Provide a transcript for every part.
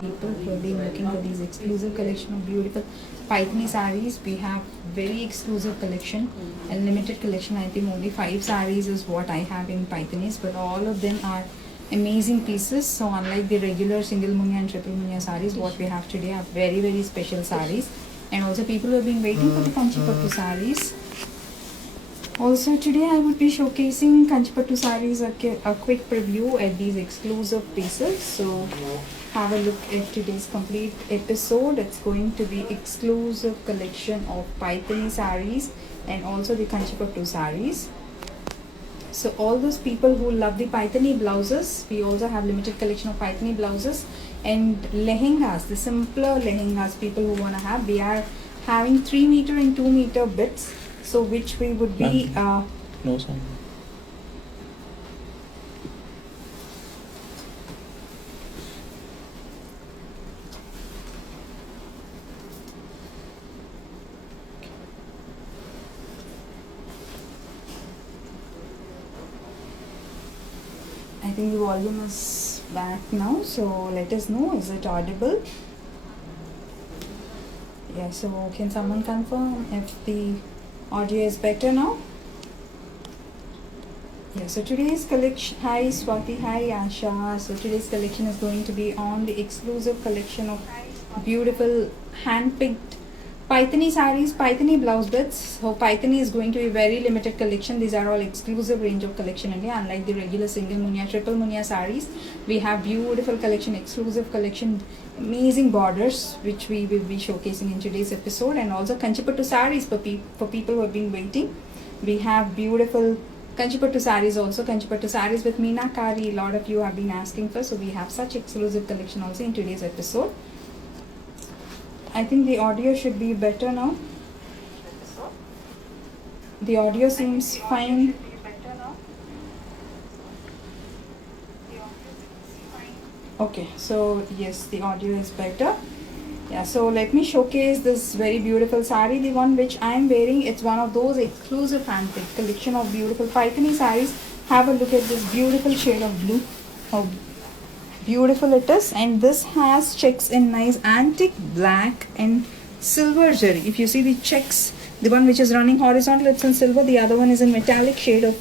People who have been looking for these exclusive collection of beautiful Paithani sarees, we have very exclusive collection and limited collection. I think only 5 sarees is what I have in Paithanis, but all of them are amazing pieces. So unlike the regular single munya and triple munya sarees, what we have today are very special sarees. And also people who have been waiting for the Kanchipattu sarees. Also today I would be showcasing Kanchipattu sarees, a quick preview at these exclusive pieces. So have a look at today's complete episode. It's going to be exclusive collection of Paithani sarees and also the Kanchipattu sarees. So all those people who love the Paithani blouses, we also have limited collection of Paithani blouses and lehengas, the simpler lehengas people who want to have. We are having 3 meter and 2 meter bits, so which we would be no sound. I think the volume is back now, so let us know, is it audible? Yeah, so can someone confirm if the audio is better now? Yeah, so today's collection, hi Swati, hi Asha. So today's collection is going to be on the exclusive collection of beautiful hand-picked Paithani sarees, Paithani blouse bits. So Paithani is going to be very limited collection. These are all exclusive range of collection only. Unlike the regular single munya, triple munya sarees, we have beautiful collection, exclusive collection, amazing borders, which we will be showcasing in today's episode. And also Kanchipattu sarees for people who have been waiting. We have beautiful Kanchipattu sarees also, Kanchipattu sarees with Meenakari. A lot of you have been asking for, so we have such exclusive collection also in today's episode. I think the audio should be better now. The audio seems fine. Okay, so yes, the audio is better. Yeah, so let me showcase this very beautiful sari, the one which I am wearing. It's one of those exclusive handpicked collection of beautiful Paithani saris. Have a look at this beautiful shade of blue. How beautiful it is, and this has checks in nice antique black and silver zari. If you see the checks, the one which is running horizontal, it's in silver. The other one is in metallic shade of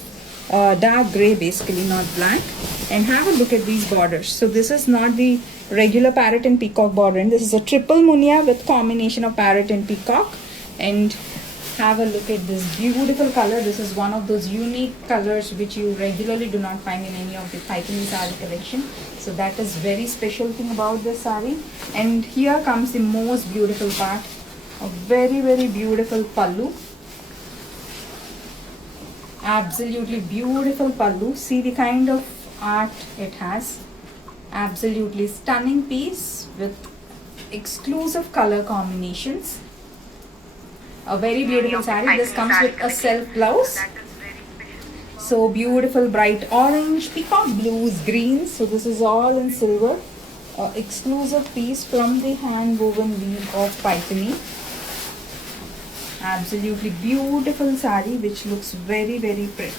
dark gray, basically not black. And have a look at these borders. So this is not the regular parrot and peacock border, and this is a triple munya with combination of parrot and peacock. And have a look at this beautiful color. This is one of those unique colors which you regularly do not find in any of the Paithani sari collection. So that is very special thing about this sari. And here comes the most beautiful part, a very beautiful pallu. Absolutely beautiful pallu. See the kind of art it has. Absolutely stunning piece with exclusive color combinations. A very beautiful sari. This comes with a self blouse. So beautiful bright orange, peacock blues, greens. So this is all in silver. Exclusive piece from the hand woven weave of Paithani. Absolutely beautiful sari which looks very pretty.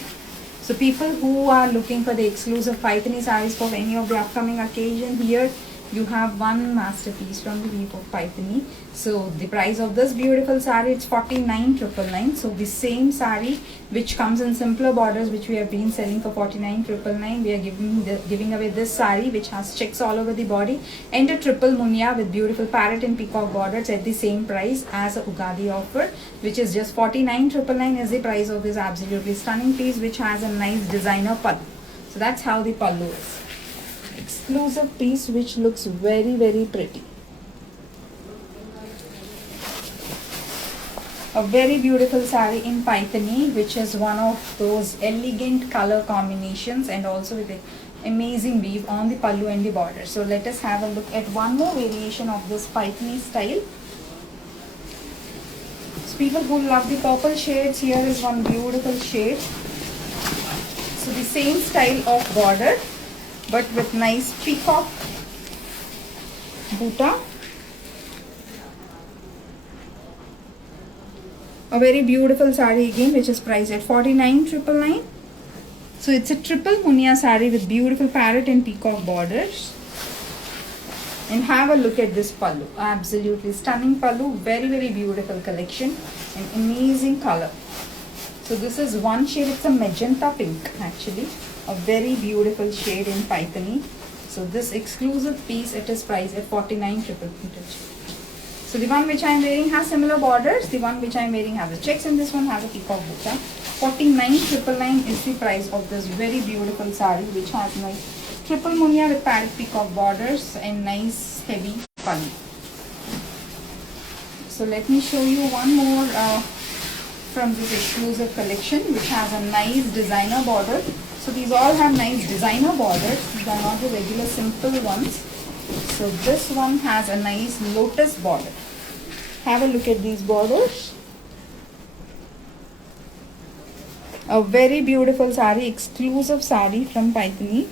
So people who are looking for the exclusive Paithani sarees for any of the upcoming occasion, here you have one masterpiece from the weave of Paithani. So the price of this beautiful saree, it's 49,999. So the same saree which comes in simpler borders, which we have been selling for 49,999, we are giving away this saree which has checks all over the body and a triple munya with beautiful parrot and peacock borders at the same price as a Ugadi offer, which is just 49,999 is the price of this absolutely stunning piece, which has a nice designer pallu. So that's how the pallu is. Exclusive piece which looks very pretty. A very beautiful sari in Paithani, which is one of those elegant color combinations and also with an amazing weave on the pallu and the border. So let us have a look at one more variation of this Paithani style. So people who love the purple shades, here is one beautiful shade. So the same style of border, but with nice peacock buta. A very beautiful sari again, which is priced at 49,999. So it's a triple munya sari with beautiful parrot and peacock borders. And have a look at this pallu. Absolutely stunning pallu. Very, very beautiful collection. An amazing color. So this is one shade. It's a magenta pink actually. A very beautiful shade in Paithani. So this exclusive piece, it is priced at 49,999. So the one which I am wearing has similar borders. The one which I am wearing has a checks and this one has a peacock butta. 49,999 is the price of this very beautiful sari which has nice triple munia with parrot peacock borders and nice heavy pallu. So let me show you one more from this exclusive collection which has a nice designer border. So these all have nice designer borders. These are not the regular simple ones. So this one has a nice lotus border. Have a look at these borders. A very beautiful sari, exclusive sari from Paithani.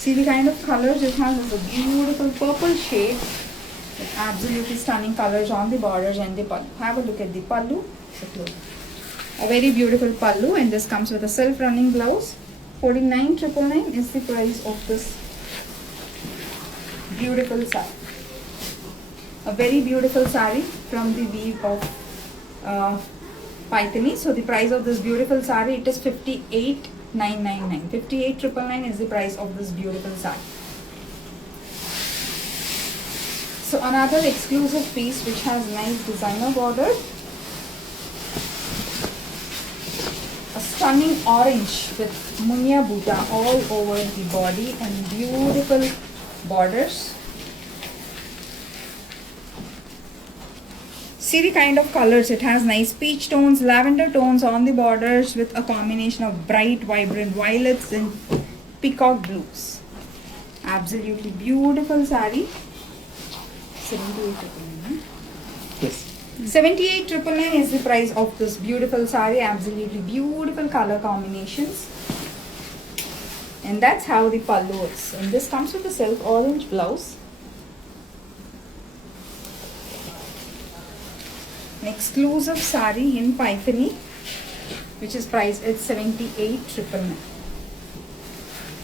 See the kind of colors it has. Is a beautiful purple shade with absolutely stunning colors on the borders and the pallu. Have a look at the pallu. A very beautiful pallu, and this comes with a self-running blouse. 49,999 is the price of this beautiful sari. A very beautiful sari from the weave of Paithani. So the price of this beautiful sari, it is 58,999. 58,999 is the price of this beautiful sari. So another exclusive piece which has nice designer border. A stunning orange with munia butta all over the body and beautiful borders. See the kind of colors. It has nice peach tones, lavender tones on the borders with a combination of bright, vibrant violets and peacock blues. Absolutely beautiful sari. 78,999. Yes. 78,999 is the price of this beautiful sari. Absolutely beautiful color combinations. And that's how the pallu is. And this comes with a silk orange blouse. An exclusive sari in Paithani, which is priced at 78,999.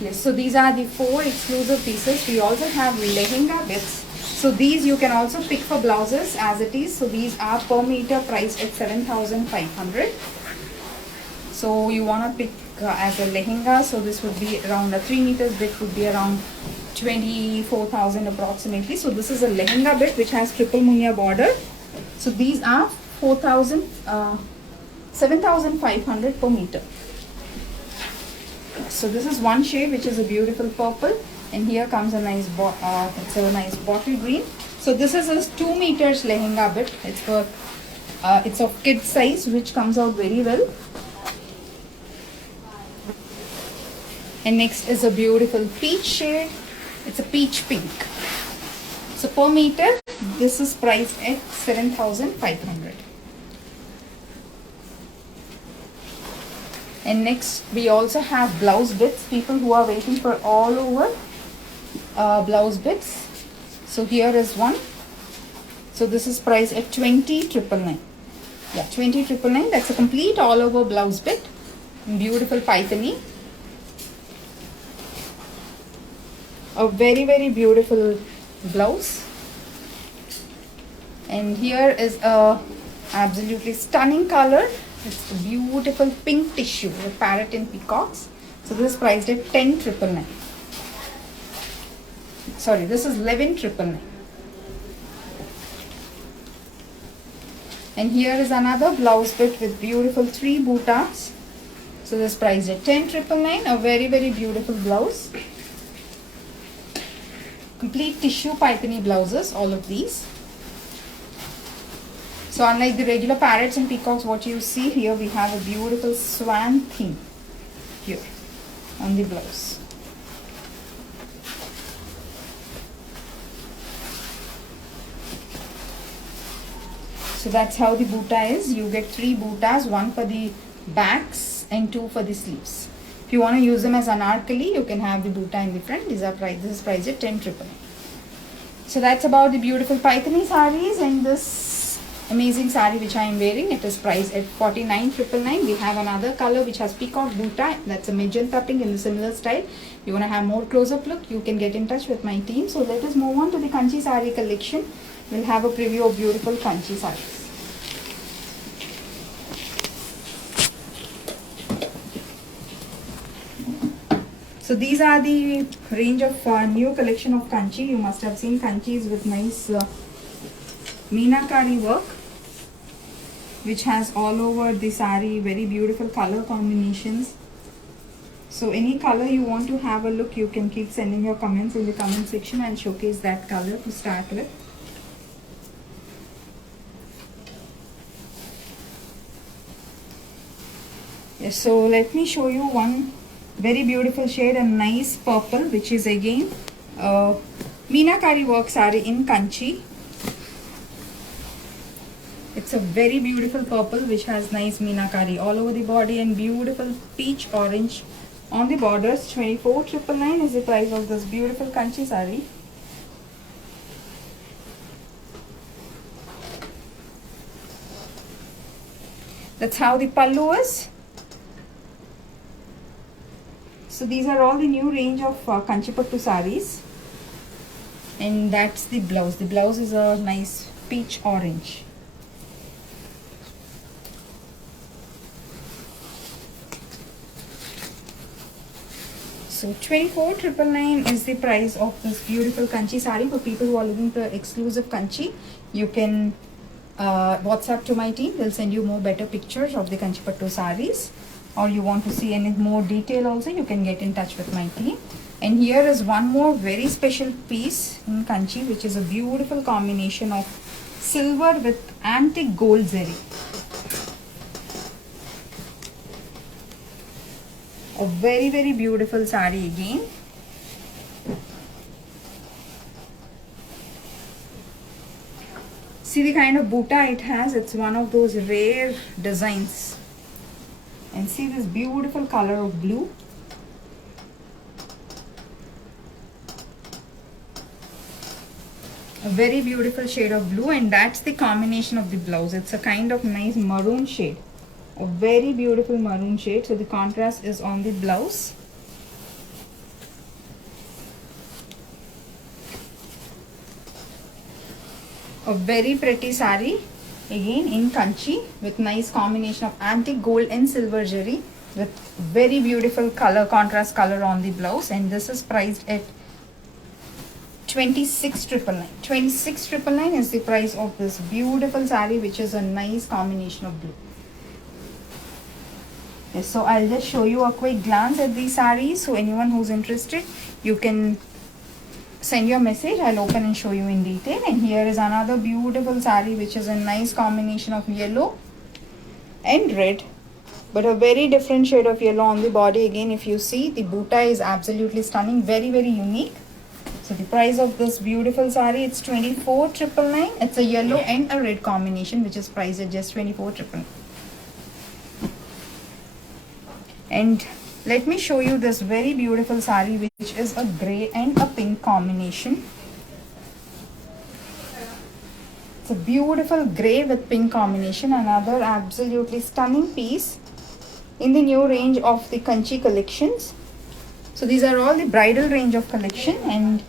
Yes, so these are the 4 exclusive pieces. We also have lehenga bits. So these you can also pick for blouses as it is. So these are per meter priced at 7,500. So you want to pick as a lehenga. So this would be around a 3 meters bit would be around 24,000 approximately. So this is a lehenga bit which has triple munia border. So these are 7,500 per meter. So this is one shade which is a beautiful purple, and here comes a nice it's a nice bottle green. So this is a 2 meters lehenga bit. It's of kid size, which comes out very well. And next is a beautiful peach shade. It's a peach pink. So per meter, this is priced at 7,500. And next we also have blouse bits. People who are waiting for all over blouse bits. So here is one. So this is priced at 20,999. Yeah, 20,999. That's a complete all over blouse bit. Beautiful Paithani. A very, very beautiful blouse. And here is a absolutely stunning color. It's a beautiful pink tissue with parrot and peacocks. So this is priced at 10,999. Sorry, this is 11,999. And here is another blouse bit with beautiful 3 buttas. So this is priced at 10,999. A very, very beautiful blouse. Complete tissue Paithani blouses, all of these. So unlike the regular parrots and peacocks, what you see here, we have a beautiful swan theme here on the blouse. So that's how the butta is. You get 3 buttas, 1 for the backs and 2 for the sleeves. If you want to use them as anarkali, you can have the butta in the front. This is priced at 10,999. So that's about the beautiful Paithani sarees and this amazing sari which I am wearing. It is priced at 49,999. We have another color which has peacock butta. That's a magenta pink in the similar style. You want to have more close-up look, you can get in touch with my team. So let us move on to the Kanchi sari collection. We'll have a preview of beautiful Kanchi saris. So these are the range of new collection of Kanchi. You must have seen Kanchis with nice meenakari work, which has all over the sari very beautiful color combinations. So any color you want to have a look, you can keep sending your comments in the comment section and showcase that color to start with. Yes, so let me show you one very beautiful shade, a nice purple, which is again meenakari work sari in Kanchi. It's a very beautiful purple which has nice meenakari all over the body and beautiful peach orange on the borders. 24,999 is the price of this beautiful Kanchi sari. That's how the pallu is. So these are all the new range of Kanchipattu saris, and that's the blouse. The blouse is a nice peach orange. So 24,999 is the price of this beautiful Kanchi sari. For people who are looking for exclusive Kanchi, you can WhatsApp to my team. They'll send you more better pictures of the Kanchipattu saris. Or you want to see any more detail also, you can get in touch with my team. And here is one more very special piece in Kanchi, which is a beautiful combination of silver with antique gold zari. A very, very beautiful sari again. See the kind of butta it has. It's one of those rare designs. And see this beautiful color of blue. A very beautiful shade of blue, and that's the combination of the blouse. It's a kind of nice maroon shade. A very beautiful maroon shade. So the contrast is on the blouse. A very pretty sari. Again in Kanchi with nice combination of antique gold and silver jari with very beautiful color, contrast color on the blouse, and this is priced at 26,999. 26,999 is the price of this beautiful sari, which is a nice combination of blue. Yes, so I'll just show you a quick glance at these saris. So anyone who's interested, you can send your message. I'll open and show you in detail. And here is another beautiful sari, which is a nice combination of yellow and red, but a very different shade of yellow on the body. Again, if you see, the butta is absolutely stunning, very, very unique. So the price of this beautiful sari, it's 24,999. It's a yellow and a red combination, which is priced at just 24,999. And let me show you this very beautiful sari, which is a grey and a pink combination. It's a beautiful grey with pink combination. Another absolutely stunning piece in the new range of the Kanchi collections. So these are all the bridal range of collection, and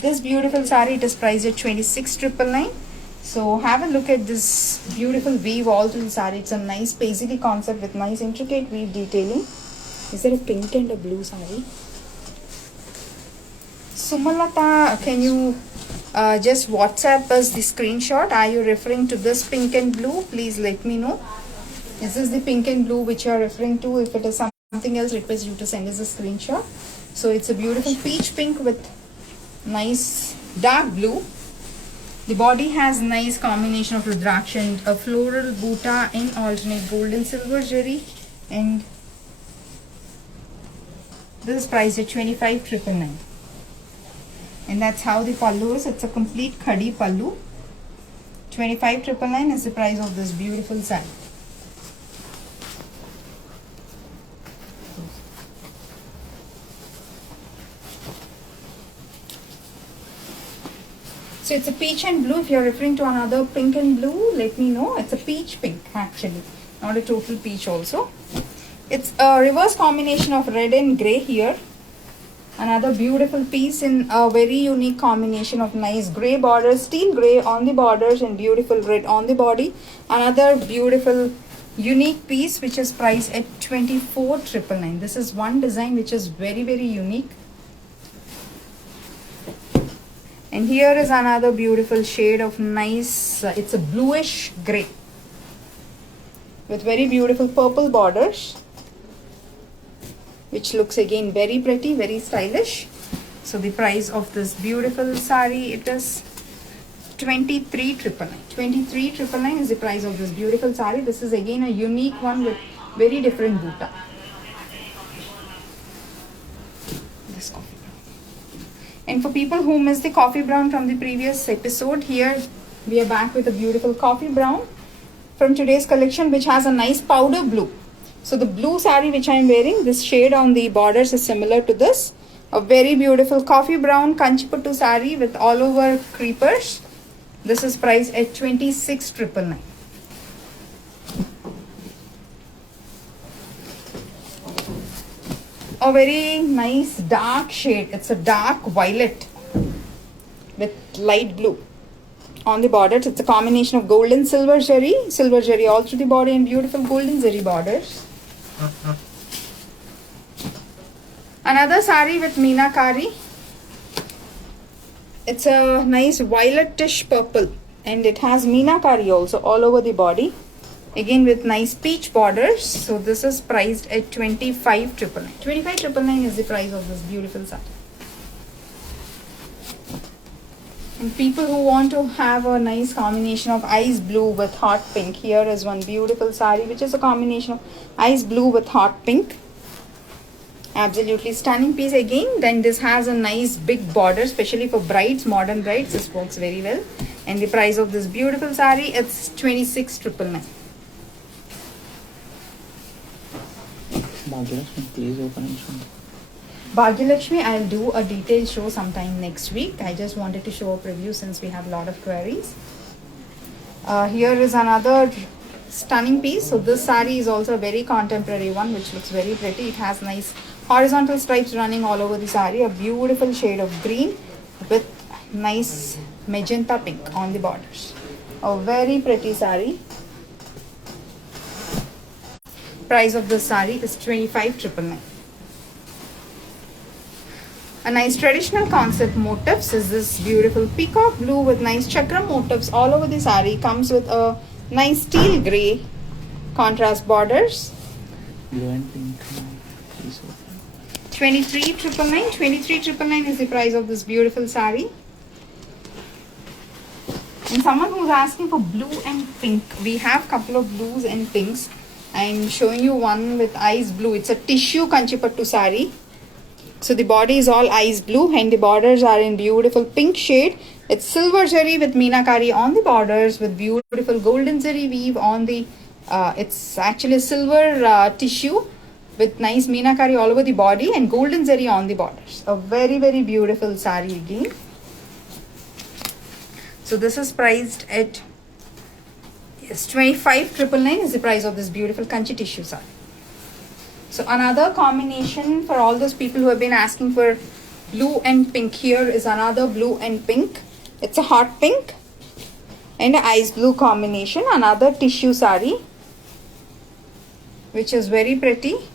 this beautiful sari, it is priced at 26,999. So have a look at this beautiful weave all through the sari. It's a nice paisley concept with nice intricate weave detailing. Is there a pink and a blue sari? Sumalata, can you just WhatsApp us the screenshot? Are you referring to this pink and blue? Please let me know. Is this the pink and blue which you are referring to? If it is something else, request you to send us a screenshot. So it's a beautiful peach pink with nice dark blue. The body has nice combination of rudraksha and a floral butta in alternate gold and silver jari, and this is priced at 25,999. And that's how the pallu is. It's a complete khadi pallu. 25,999 is the price of this beautiful sari. So it's a peach and blue. If you're referring to another pink and blue, let me know. It's a peach pink actually, not a total peach also. It's a reverse combination of red and grey here. Another beautiful piece in a very unique combination of nice grey borders, steel grey on the borders and beautiful red on the body. Another beautiful unique piece which is priced at 24,999. This is one design which is very unique. And here is another beautiful shade of nice, it's a bluish grey with very beautiful purple borders, which looks again very pretty, very stylish. So the price of this beautiful sari, it is 23,999. 23,999 is the price of this beautiful sari. This is again a unique one with very different butta. This coffee brown. And for people who missed the coffee brown from the previous episode, here we are back with a beautiful coffee brown from today's collection, which has a nice powder blue. So the blue sari which I am wearing, this shade on the borders is similar to this. A very beautiful coffee brown Kanchiputtu sari with all over creepers. This is priced at 26,999. A very nice dark shade. It's a dark violet with light blue on the borders. It's a combination of gold and silver zari all through the body and beautiful golden zari borders. Another sari with meenakari. It's a nice violetish purple and it has meenakari also all over the body, again with nice peach borders. So this is priced at 25,999. 25,999 is the price of this beautiful sari. And people who want to have a nice combination of ice blue with hot pink, here is one beautiful sari which is a combination of ice blue with hot pink. Absolutely stunning piece again. Then this has a nice big border, especially for brides, modern brides. This works very well. And the price of this beautiful sari, it's 26,999. Bhagyalakshmi, please open and show me. Bhagyalakshmi, I'll do a detailed show sometime next week. I just wanted to show a preview since we have a lot of queries. Here is another stunning piece. So this sari is also a very contemporary one which looks very pretty. It has nice horizontal stripes running all over the sari. A beautiful shade of green with nice magenta pink on the borders. A very pretty sari. Price of this sari is 25,999. A nice traditional concept motifs is this beautiful peacock blue with nice chakram motifs all over the sari. Comes with a nice steel grey contrast borders. Blue and pink. Please open. 23,999. 23,999 is the price of this beautiful sari. And someone who's asking for blue and pink, we have couple of blues and pinks. I'm showing you one with ice blue. It's a tissue Kanchiputtu sari. So the body is all ice blue and the borders are in beautiful pink shade. It's silver zari with meenakari on the borders with beautiful golden zari weave on the, it's actually silver tissue with nice meenakari all over the body and golden zari on the borders. A very beautiful sari again. So this is priced at 25,999 is the price of this beautiful Kanchi tissue sari. So another combination for all those people who have been asking for blue and pink. Here is another blue and pink. It's a hot pink and an ice blue combination. Another tissue sari which is very pretty.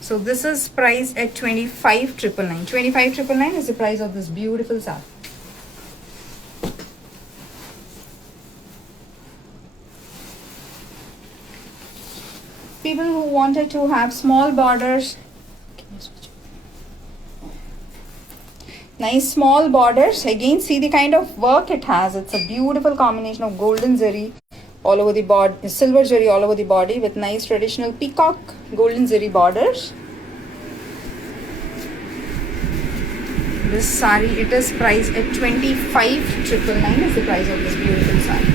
So this is priced at 25,999. 25,999 is the price of this beautiful sari. People who wanted to have small borders, nice small borders, again see the kind of work it has. It's a beautiful combination of golden zari all over the body, silver zari all over the body with nice traditional peacock golden zari borders. This sari, it is priced at 25,999 is the price of this beautiful sari.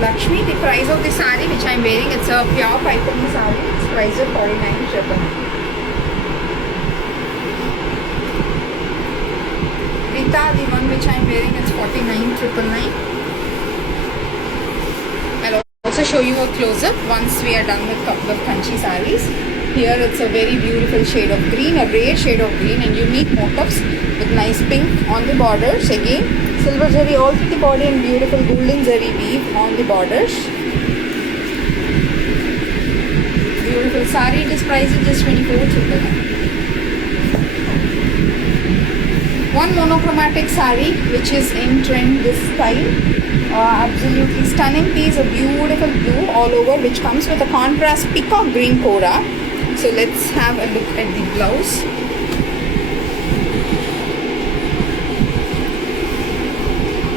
Lakshmi, the price of the saree which I am wearing, it's a pure Paithani saree. It's priced at 49,999. Rita, the one which I am wearing, it's 49,999. I'll also show you a close-up once we are done with couple of Kanchi sarees. Here it's a very beautiful shade of green, a rare shade of green, and unique motifs with nice pink on the borders. Again, silver zari all through the body and beautiful golden zari weave on the borders. Beautiful saree. It is priced at just 24,999. One monochromatic saree which is in trend this style. Absolutely stunning piece of beautiful blue all over, which comes with a contrast peacock green kora. So let's have a look at the blouse.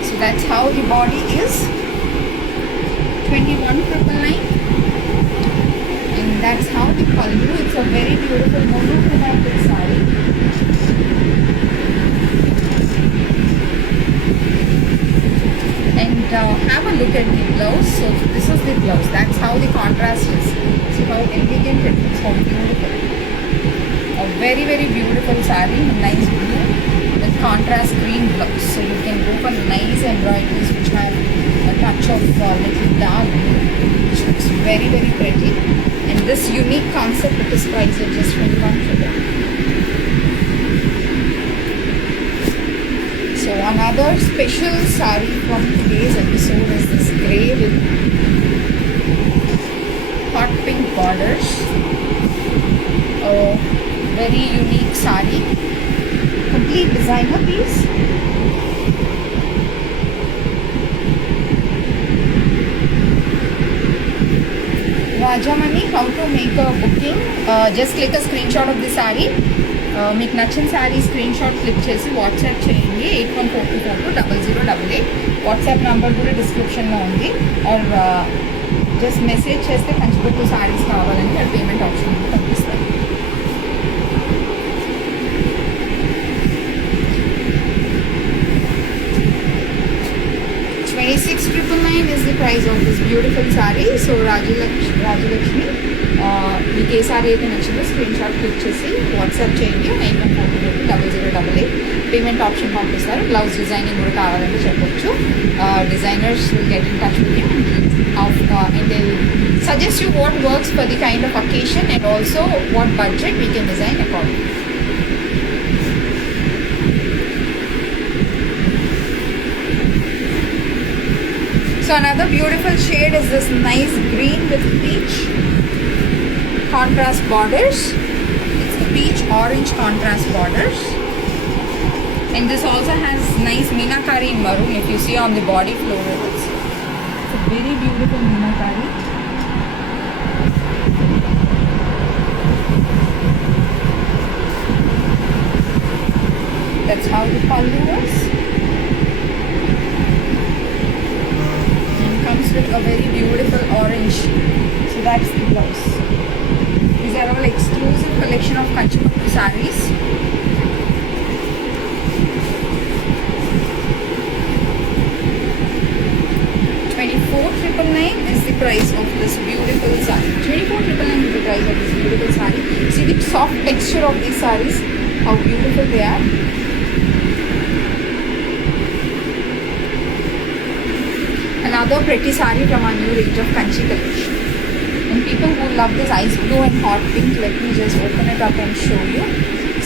So that's how the body is. 21,999. And that's how the pallu. It's a very beautiful monochromatic saree. And have a look at the blouse. So this is the blouse. That's how the contrast is. See how elegant it is, how beautiful. A very, very beautiful saree, nice blue with contrast green blouse. So you can go for nice embroideries which have a touch of little dark blue, which looks very, very pretty. And this unique concept, it is priced at just 21,999. So another special saree from today's episode is this grey with hot pink borders. A very unique saree, complete designer piece. Rajamani, how to make a booking? Just click a screenshot of the saree. మీకు నచ్చిన sari screen shot click చేసి WhatsApp చేయండి 8142420088. WhatsApp number కూడా డిస్క్రిప్షన్లో ఉంది. Are just message చేస్తే కంచిపట్టు శారీస్ కావాలని అది పేమెంట్ ఆప్షన్ పంపిస్తారు. $26,999 is the price of this beautiful saree. So Rajulakshmi, మీకు ఏ సారీ అయితే నచ్చిందో స్క్రీన్ షాట్ క్లిక్ చేసి వాట్సాప్ చేయండి 81420088. పేమెంట్ ఆప్షన్ పంపిస్తారు. బ్లౌజ్ డిజైనింగ్ కూడా కావాలంటే చెప్పొచ్చు. Designers will get in touch with you and they'll suggest you what works for the kind of occasion and also what budget we can design accordingly. So another beautiful shade is this nice green with peach contrast borders. It's the peach orange contrast borders. And this also has nice meenakari in maroon if you see on the body florals. It's a very beautiful meenakari. That's how the pallu is. Comes with a very beautiful orange. So that's the blouse. These are all exclusive collection of Kanchipattu sarees. $24,999 is the price of this beautiful saree. $24,999 is the price of this beautiful saree. See the soft texture of these sarees, how beautiful they are. Another pretty saree from our new range of Kanchi collection. And people who love this ice blue and hot pink, let me just open it up and show you.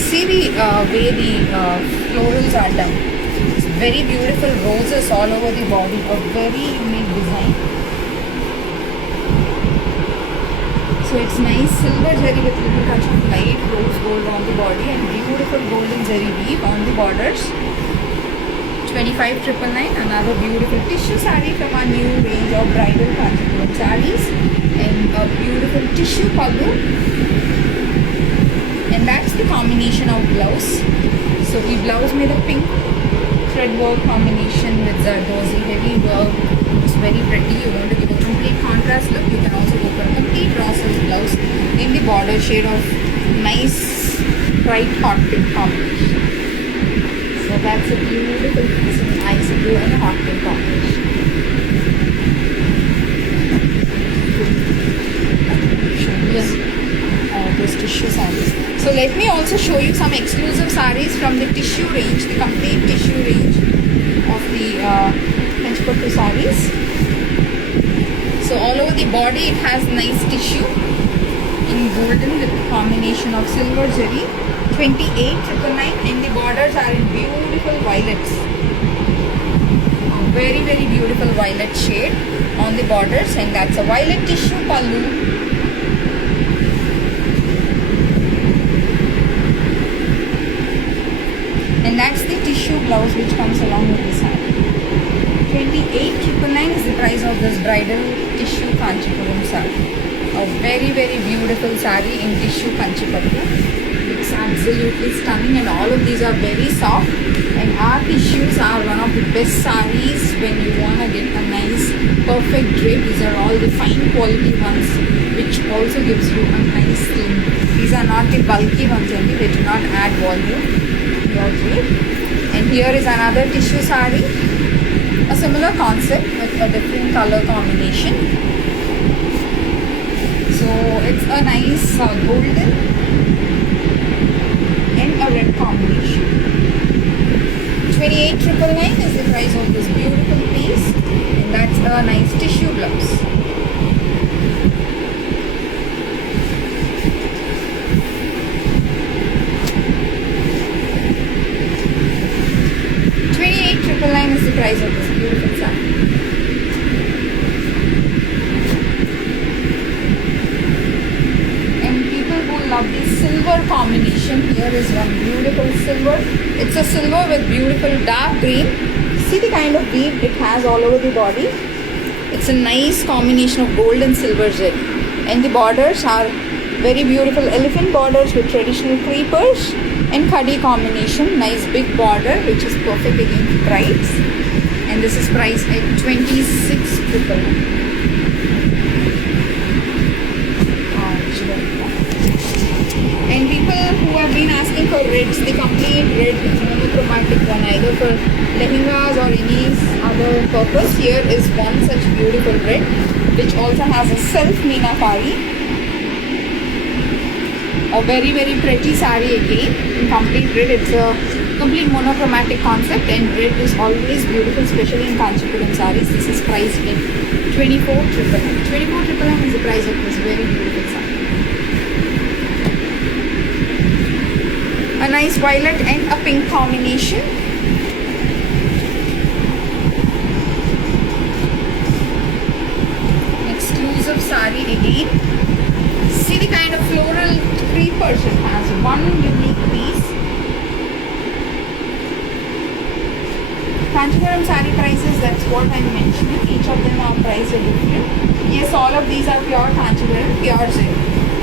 See the way the florals are done. It's very beautiful roses all over the body. A very unique design. So it's nice silver zari with a little touch of light rose gold on the body and beautiful golden zari weave on the borders. $25,999. Another beautiful tissue saree from our new range of bridal Kanchipuram sarees, and a beautiful tissue pallu, and that's the combination of blouse. So the blouse made a pink thread work combination with zardozi heavy work. It's very pretty. You want to give a complete contrast look, you can also go for a complete raw silk blouse in the border shade of nice bright hot pink combination. So that's a beautiful piece of ice blue and a hot pink combination. also show you some exclusive sarees from the tissue range, the complete tissue range of the Kanchipattu sarees. So all over the body it has nice tissue in golden with combination of silver zari. 28,999, and the borders are in beautiful violets. Very beautiful violet shade on the borders, and that's a violet tissue pallu. And that's the tissue blouse which comes along with the saree. 28,999 is the price of this bridal tissue Kanchipuram saree. A very beautiful saree in tissue Kanchipattu. It's absolutely stunning, and all of these are very soft, and our tissues are one of the best sarees when you want to get a nice perfect drape. These are all the fine quality ones which also gives you a nice slim. These are not the bulky ones only, they do not add volume to your drape. And here is another tissue saree, a similar concept with a different color combination. So it's a nice golden and a red combination. 28,999 is the price of this beautiful piece, and that's a nice tissue blouse. $28,999 is the price of this beautiful saree. Love the silver combination. Here is one beautiful silver. It's a silver with beautiful dark green. See the kind of weave it has all over the body. It's a nice combination of gold and silver zari. And the borders are very beautiful elephant borders with traditional creepers and khadi combination. Nice big border which is perfect against brides. And this is priced at 26,999. And people who have been asking for reds, the complete red monochromatic one, either for lehengas or any other purpose, here is one such beautiful red which also has a self meenakari. A very pretty saree again in complete red. It's a complete monochromatic concept, and red is always beautiful, especially in Kanchipuram sarees. This is priced at 24,999. 24,999 is the price of this very beautiful saree. A nice violet and a pink combination. Exclusive saree again. See the kind of floral creepers it has. One unique piece. Kanchipuram saree prices, that's what I'm mentioning. Each of them are priced different. Yes, all of these are pure Kanchipuram, pure zari.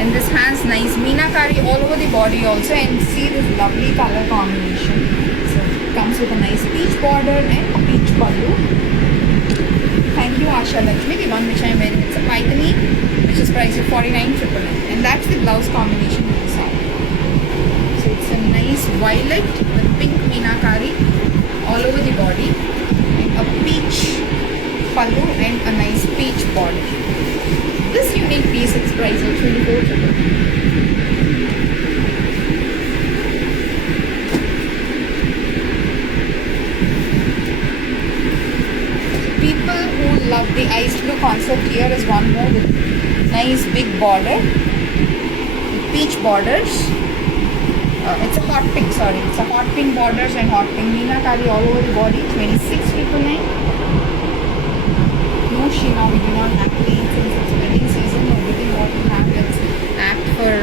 And this has nice meenakari all over the body also, and see this lovely color combination. So it comes with a nice peach border and a peach pallu. Thank you Asha Lakshmi. The one which I am wearing, it's a paithani which is priced at 49,999, and that's the blouse combination with the saree. So it's a nice violet with pink meenakari all over the body, and a peach pallu and a nice peach border. This unique piece is priced at 24,999. People who love the ice blue concept, here is one more with nice big border, with peach borders. It's a hot pink, sorry. It's a hot pink borders and hot pink meenakari all over the body. 26,999. No Sheena, we do not have to eat since it's wedding season. Everything what we have, let's act for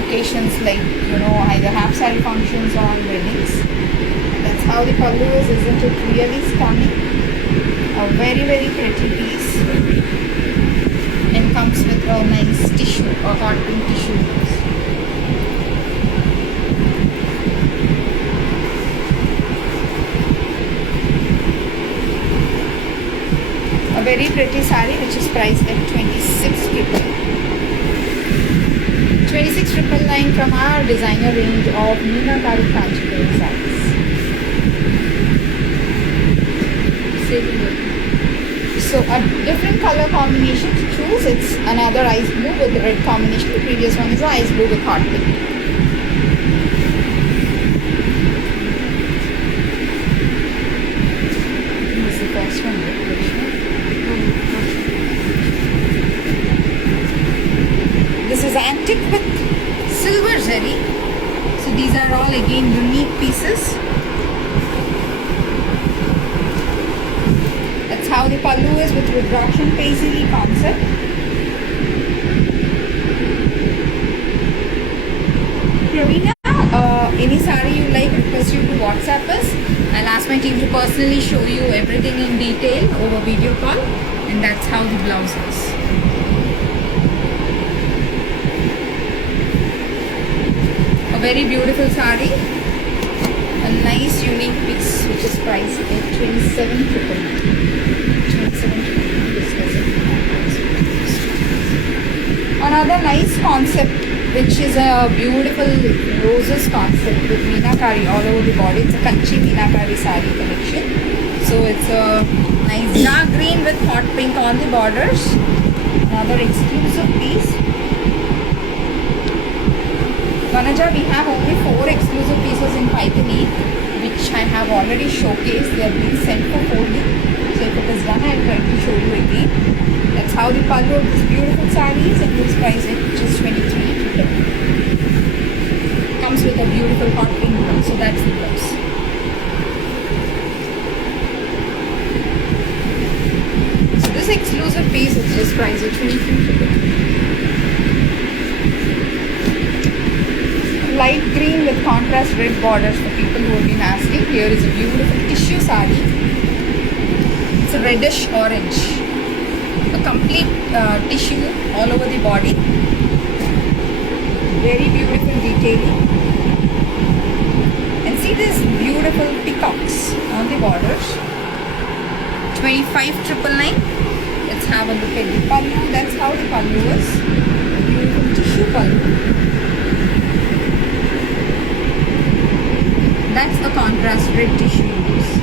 occasions like, either half saree functions or weddings. That's how the pallu is, isn't it? Really stunning. A very pretty piece, and comes with a nice tissue, a hot pink tissue. A very pretty saree which is priced at 26,999 from our designer range of meenakari Kanchipuram sarees. So a different color combination to choose. It's another ice blue with red combination. The previous one is ice blue with hot pink. stick with silver zari. So these are all again unique pieces. That's how the pallu is with Rudrakshan Paisley concept. Pravina, any sari you like, request you to WhatsApp us. I'll ask my team to personally show you everything in detail over video call, and that's how the blouse is. A very beautiful sari, a nice unique piece which is priced at 27,999. Another nice concept, which is a beautiful roses concept with meenakari all over the body. It's a Kanchi meenakari sari collection. So it's a nice dark green with hot pink on the borders. Another exclusive piece. Vanaja, we have only 4 exclusive pieces in Paithani, which I have already showcased. They are being sent for folding. So if it is done, I'll try to show you again. That's how the pallu of this beautiful sarees, and this price is just 23. Comes with a beautiful hot pink blouse, so that's the blouse. So this exclusive piece is just priced at 23. Light green with contrast red borders for people who have been asking. Here is a beautiful tissue sari. It's a reddish orange. A complete tissue all over the body. Very beautiful detailing. And see these beautiful peacocks on the borders. 25,999. Let's have a look at the pallu. That's how the pallu is. A beautiful tissue pallu. That's a contrast red tissue use.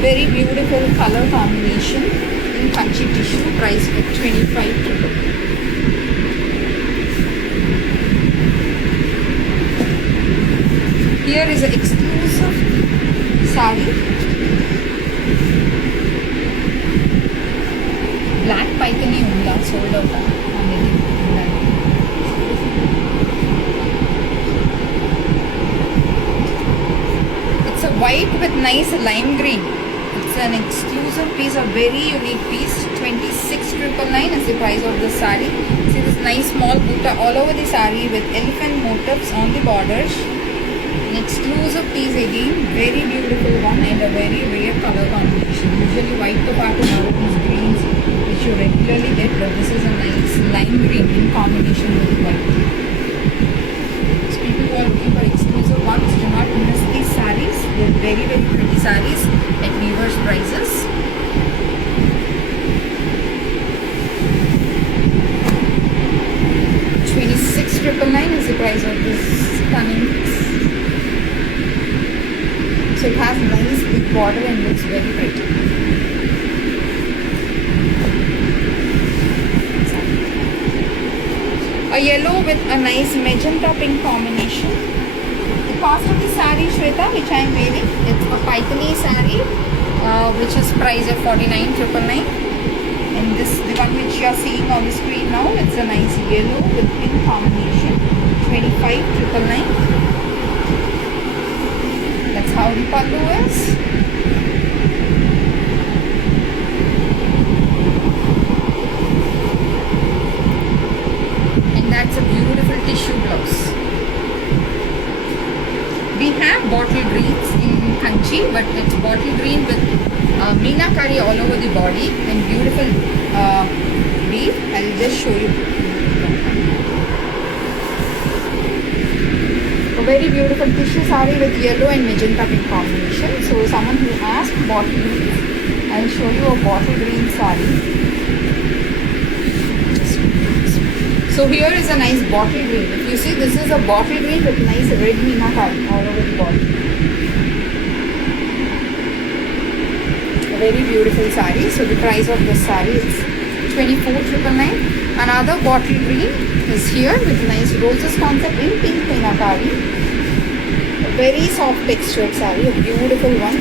Very beautiful color combination in Kanchi tissue, priced at 25,000. Here is an exclusive sari, black Paithani Ungla, sold out on the It's a white with nice lime green. It's an exclusive piece, a very unique piece. 26,999 is the price of this sari. See this nice small butta all over the sari with elephant motifs on the borders. An exclusive piece again, very beautiful one, and a very rare color combination. Usually white tobacco maroons, greens, which you regularly get, but this is a nice lime green in combination with white. So people who are looking for exclusive ones, do not miss these saris. They are very pretty saris at weavers prices. $26,999 is the price of this stunning piece. So it has a nice big border and looks very pretty. A yellow with a nice magenta pink combination. The cost of the sari, Shweta, which I am wearing, it's a Paithani sari, which is priced at 49,999. And this, the one which you are seeing on the screen now, it's a nice yellow with pink combination, 25,999. That's how the pallu is. And that's a beautiful tissue blouse. We have bottle greens in Kanchi, but it's bottle green with meenakari all over the body and beautiful weave. I'll just show you. A very beautiful tissue sari with yellow and magenta pink combination. So someone who asked bottle greens, I'll show you a bottle green sari. So here is a nice bottle green. If you see, this is a bottle green with nice red meenakari all over the body. A very beautiful sari. So the price of this sari is 24,999. Another bottle green is here with nice roses concept in pink meenakari. A Very soft textured saree, a beautiful one,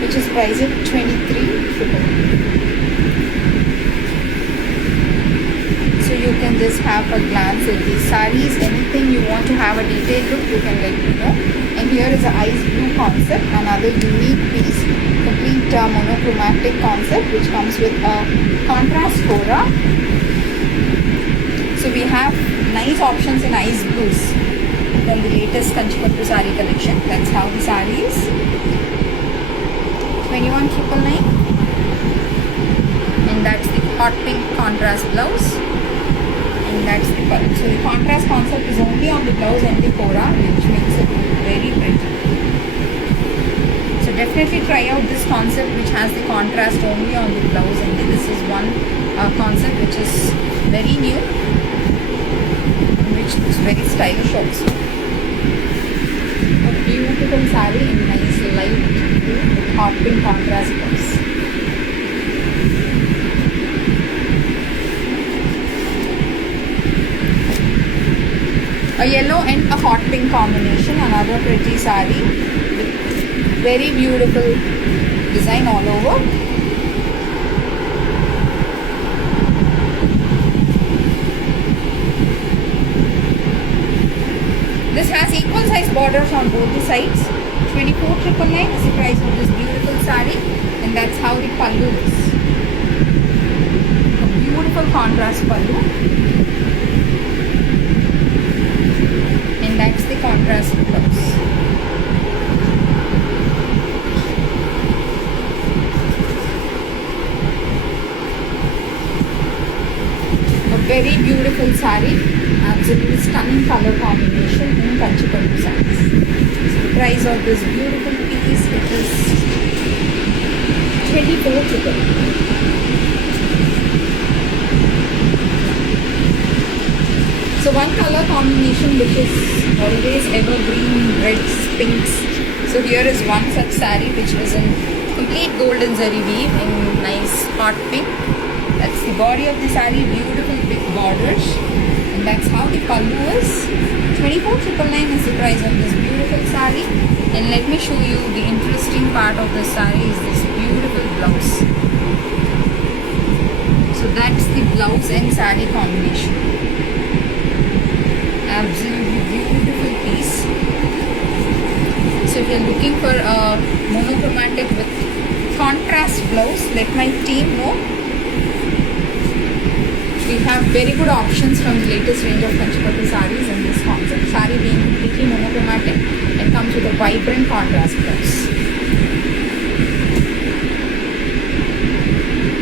which is priced at 23,000. So you can just have a glance at these sarees. Anything you want to have a detailed look, you can let me know. And here is a ice blue concept, another unique piece, complete monochromatic concept, which comes with a contrast cora. So we have nice options in ice blues from the latest Kanchipattu saree collection. That's how the saree is. 21,999. And that's the hot pink contrast blouse. And that's the color. So the contrast concept is only on the blouse and the cora, which makes it very pretty. So definitely try out this concept which has the contrast only on the blouse, and this is one concept which is very new, which looks very stylish also. A beautiful saree in nice light blue with hot pink contrast blouse. A yellow and a hot pink combination, another pretty saree with very beautiful design all over. This has equal size borders on both the sides. 24,999 is the price of this beautiful saree, and that's how the pallu is. A beautiful contrast pallu. And that's the contrast blouse. A very beautiful saree, absolutely stunning color combination in Kanchipattu sarees. So the price of this beautiful piece, it is 24,999. So one color combination which is always evergreen, reds, pinks. So here is one such saree which is in complete golden zari weave in nice hot pink. That's the body of the saree, beautiful big borders, and that's how the pallu is. 24,999 is the price of this beautiful saree. And let me show you the interesting part of the saree is this beautiful blouse. So that's the blouse and saree combination. Absolutely beautiful piece. So if you're looking for a monochromatic with contrast blouse, let my team know. We have very good options from the latest range of Kanchipattu sarees in this concept. Saree being completely monochromatic and comes with a vibrant contrast blouse.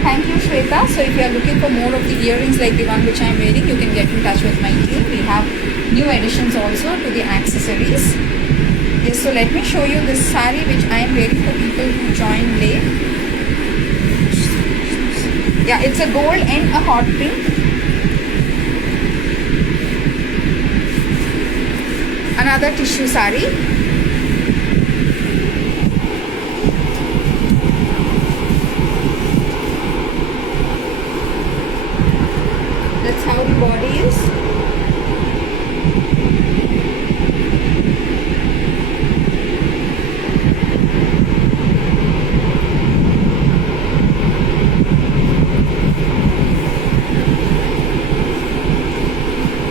Thank you, Shweta. So if you are looking for more of the earrings like the one which I am wearing, you can get in touch with my team. We have new additions also to the accessories. Yes, so let me show you this saree which I am wearing for people who join late. Yeah, it's a gold and a hot pink. Another tissue saree. That's how the body is.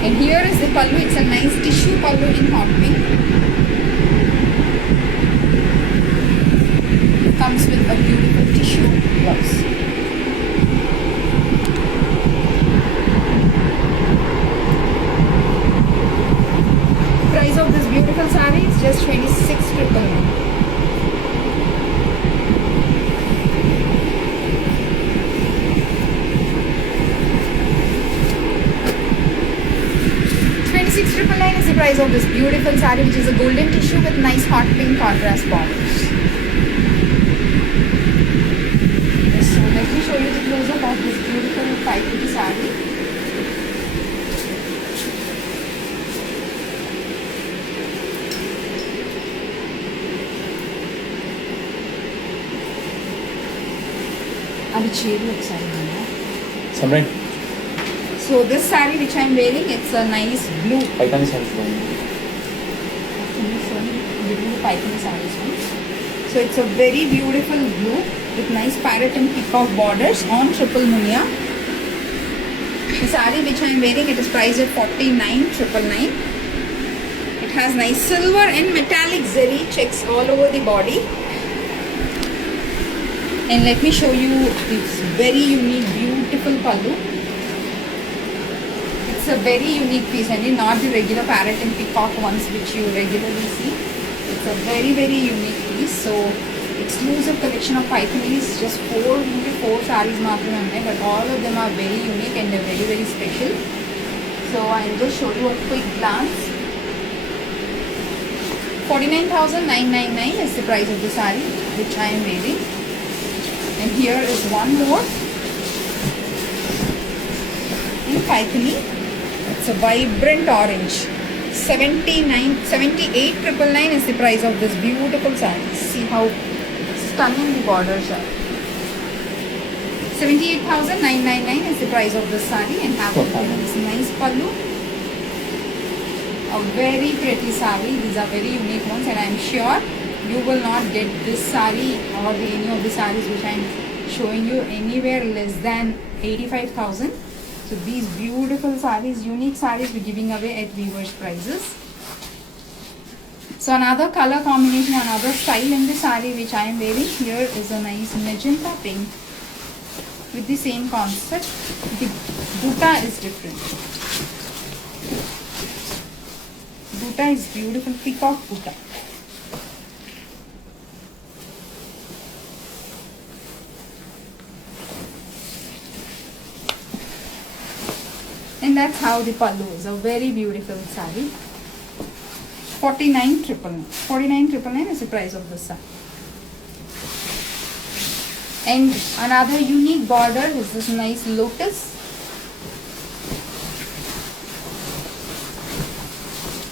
And here is the pallu. It's a nice tissue pallu in hot pink. Comes with a beautiful tissue blouse. Price of this beautiful saree is just 26,999. $26,999 is the price of this beautiful saree, which is a golden tissue with nice hot pink contrast borders. So let me show you the close-up of this beautiful 5-piece saree. అది చీరలు ఒకసారి Samrat. So this saree which I am wearing, it's a nice blue. Paitani saree. Can you show me between the Paithani sarees one? So it's a very beautiful blue with nice parrot and peacock borders on triple munia. The saree which I am wearing, it is priced at 49,999. It has nice silver and metallic zari checks all over the body. And let me show you this very unique, beautiful pallu. It's a very unique piece, and not the regular parrot and peacock ones which you regularly see. It's a very, very unique piece. So exclusive collection of Paithanis, just 4 sarees maatrame unnai, but all of them are very unique and they're very, very special. So I'll just show you a quick glance. 49,999 is the price of the saree which I am wearing. And here is one more in Paithani. It's a vibrant orange. 78,999 is the price of this beautiful saree. See how stunning the borders are. 78,999 is the price of this saree, and have this nice pallu. A very pretty saree. These are very unique ones, and I am sure you will not get this saree or any of the sarees which I am showing you anywhere less than 85,000. So these beautiful sarees, unique sarees, we're giving away at viewers prices. So another color combination, another style in the saree which I am wearing here is a nice magenta pink with the same concept. The butta is different. Butta is beautiful, peacock butta. And that's how the pallu is. A very beautiful saree. 49,999. 49,999 is the price of this saree. And another unique border is this nice lotus.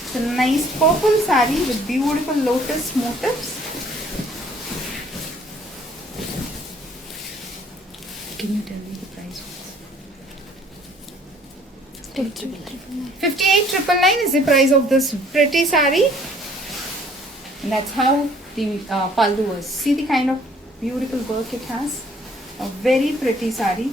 It's a nice purple saree with beautiful lotus motifs. Can you tell me the price? 58,999 is the price of this pretty saree. And that's how the pallu is. See the kind of beautiful work it has. A very pretty saree,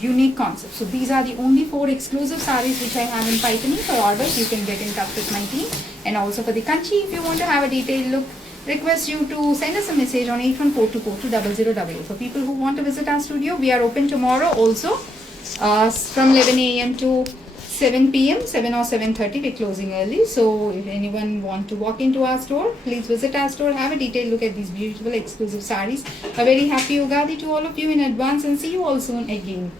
unique concept. So these are the only 4 exclusive sarees which I have in Paithani. For orders, you can get in touch with my team. And also for the kanchi, if you want to have a detailed look, request you to send us a message on 8142220088. For people who want to visit our studio, we are open tomorrow also from 11 a.m. to 7 p.m. 7 or 7:30. We're closing early. So if anyone want to walk into our store, please visit our store, have a detailed look at these beautiful exclusive sarees. A very happy Ugadi to all of you in advance, and see you all soon again.